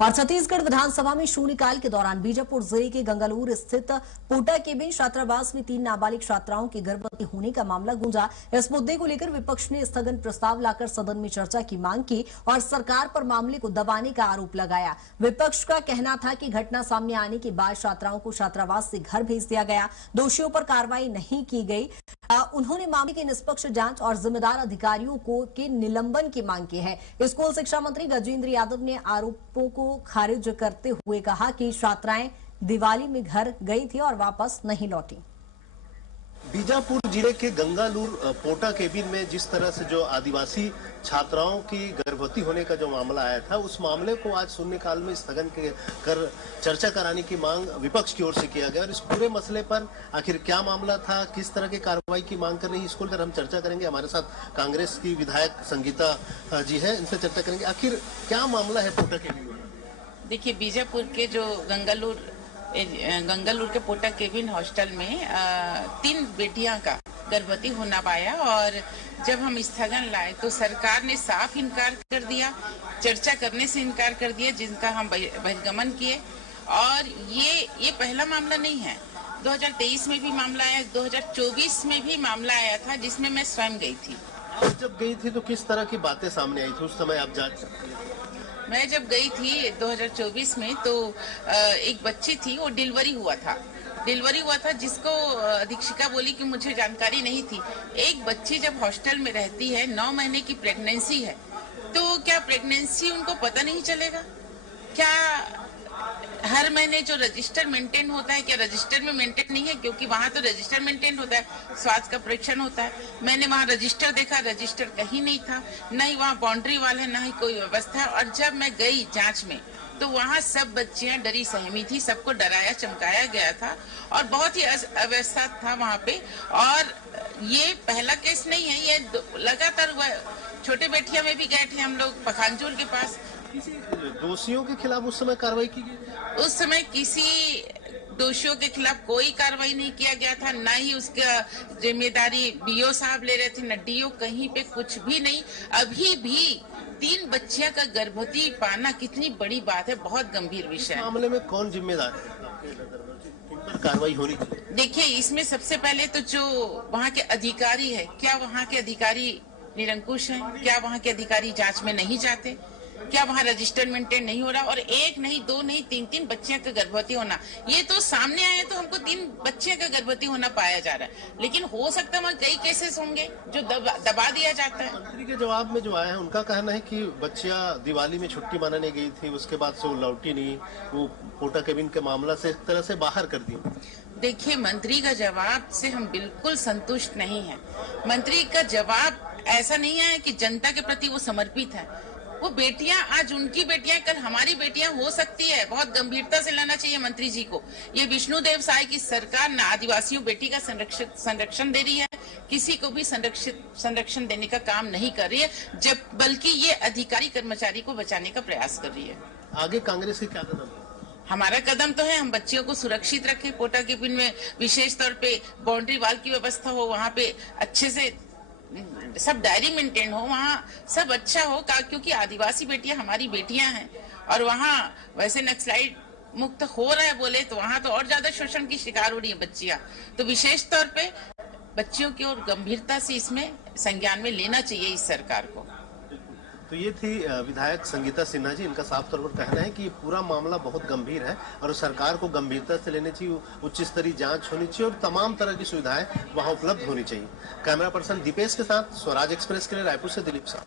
और छत्तीसगढ़ विधानसभा में शून्यकाल के दौरान बीजापुर जिले के गंगालूर स्थित पोटा केबिन छात्रावास में 3 नाबालिग छात्राओं के गर्भवती होने का मामला गूंजा। इस मुद्दे को लेकर विपक्ष ने स्थगन प्रस्ताव लाकर सदन में चर्चा की मांग की और सरकार पर मामले को दबाने का आरोप लगाया। विपक्ष का कहना था कि घटना सामने आने के बाद छात्राओं को छात्रावास से घर भेज दिया गया, दोषियों पर कार्रवाई नहीं की गई। उन्होंने मामले की निष्पक्ष जांच और जिम्मेदार अधिकारियों को के निलंबन की मांग की है। स्कूल शिक्षा मंत्री गजेंद्र यादव ने आरोपों को खारिज करते हुए कहा कि छात्राएं दिवाली में घर गई थी और वापस नहीं लौटी। बीजापुर जिले के गंगालूर पोटा केबिन में जिस तरह से जो आदिवासी छात्राओं की गर्भवती होने का जो मामला आया था, उस मामले को आज शून्यकाल में स्थगन कर चर्चा कराने की मांग विपक्ष की ओर से किया गया। और इस पूरे मसले पर आखिर क्या मामला था, किस तरह की कार्रवाई की मांग कर रही है, इसको लेकर हम चर्चा करेंगे। हमारे साथ कांग्रेस की विधायक संगीता जी है, इनसे चर्चा करेंगे आखिर क्या मामला है पोटा केबिन में। देखिए, बीजापुर के जो गंगालूर के पोटा केबिन हॉस्टल में 3 बेटियां का गर्भवती होना पाया और जब हम स्थगन लाए तो सरकार ने साफ इनकार कर दिया, चर्चा करने से इनकार कर दिया, जिनका हम बहिर्गमन किए। और ये पहला मामला नहीं है, 2023 में भी मामला आया, 2024 में भी मामला आया था जिसमें मैं स्वयं गई थी। आप जब गई थी तो किस तरह की बातें सामने आई थी उस समय, आप जांच सकती हैं? मैं जब गई थी 2024 में तो एक बच्ची थी, वो डिलीवरी हुआ था जिसको अधीक्षिका बोली कि मुझे जानकारी नहीं थी। एक बच्ची जब हॉस्टल में रहती है, 9 महीने की प्रेगनेंसी है, तो क्या प्रेगनेंसी उनको पता नहीं चलेगा? क्या हर महीने जो रजिस्टर मेंटेन होता है, क्या रजिस्टर में मेंटेन नहीं है? क्योंकि वहां तो रजिस्टर मेंटेन होता है, स्वास्थ्य का परीक्षण होता है। मैंने वहां रजिस्टर देखा, रजिस्टर कहीं नहीं था, न ही वहां बाउंड्री वाल है, न ही कोई व्यवस्था। और जब मैं गई जांच में तो वहां सब बच्चियां डरी सहमी थी, सबको डराया चमकाया गया था और बहुत ही अव्यवस्था था वहां पे। और ये पहला केस नहीं है, ये लगातार हुआ। छोटे बेटिया में भी गए थे हम लोग पखानजोर के पास। किसी दोषियों के खिलाफ उस समय कार्रवाई की गई? उस समय किसी दोषियों के खिलाफ कोई कार्रवाई नहीं किया गया था, ना ही उसका जिम्मेदारी बीओ साहब ले रहे थे, न डीओ, कहीं पे कुछ भी नहीं। अभी भी 3 बच्चियां का गर्भवती पाना कितनी बड़ी बात है, बहुत गंभीर विषय है। मामले में कौन जिम्मेदार है, किन पर कार्रवाई होनी चाहिए? देखिए, इसमें सबसे पहले तो जो वहाँ के अधिकारी है, क्या वहाँ के अधिकारी निरंकुश हैं? क्या वहाँ के अधिकारी जांच में नहीं जाते? क्या वहाँ रजिस्टर मेंटेन नहीं हो रहा? और 1 नहीं, 2 नहीं, 3 बच्चियां का गर्भवती होना, ये तो सामने आया तो हमको 3 बच्चियां का गर्भवती होना पाया जा रहा है, लेकिन हो सकता है वहाँ कई केसेस होंगे जो दबा दिया जाता है। मंत्री के जवाब में जो आया है, उनका कहना है कि बच्चियां दिवाली में छुट्टी मनाने गई थी, उसके बाद से वो लौटी नहीं, वो पोटा केबिन के मामला से एक तरह से बाहर कर दी। देखिए, मंत्री का जवाब से हम बिल्कुल संतुष्ट नहीं है। मंत्री का जवाब ऐसा नहीं है कि जनता के प्रति वो समर्पित है। वो बेटियां आज उनकी बेटियां, कल हमारी बेटियां हो सकती है। बहुत गंभीरता से लेना चाहिए मंत्री जी को। ये विष्णुदेव साय की सरकार न आदिवासियों बेटी का संरक्षण दे रही है, किसी को भी संरक्षण देने का काम नहीं कर रही है, जब बल्कि ये अधिकारी कर्मचारी को बचाने का प्रयास कर रही है। आगे कांग्रेस के क्या कदम? हमारा कदम तो है, हम बच्चियों को सुरक्षित रखें। पोटा केबिन में विशेष तौर पे बाउंड्री वाल की व्यवस्था हो, वहाँ पे अच्छे से सब डायरी मेंटेन हो, वहाँ सब अच्छा हो, क्योंकि आदिवासी बेटियां हमारी बेटियां हैं। और वहाँ वैसे नक्सलाइट मुक्त हो रहा है बोले तो वहाँ तो और ज्यादा शोषण की शिकार हो रही है बच्चियां। तो विशेष तौर पे बच्चियों की और गंभीरता से इसमें संज्ञान में लेना चाहिए इस सरकार को। तो ये थी विधायक संगीता सिन्हा जी। इनका साफ तौर पर कहना है कि ये पूरा मामला बहुत गंभीर है और सरकार को गंभीरता से लेनी चाहिए, उच्च स्तरीय जांच होनी चाहिए और तमाम तरह की सुविधाएं वहां उपलब्ध होनी चाहिए। कैमरा पर्सन दीपेश के साथ स्वराज एक्सप्रेस के लिए रायपुर से दिलीप साहब।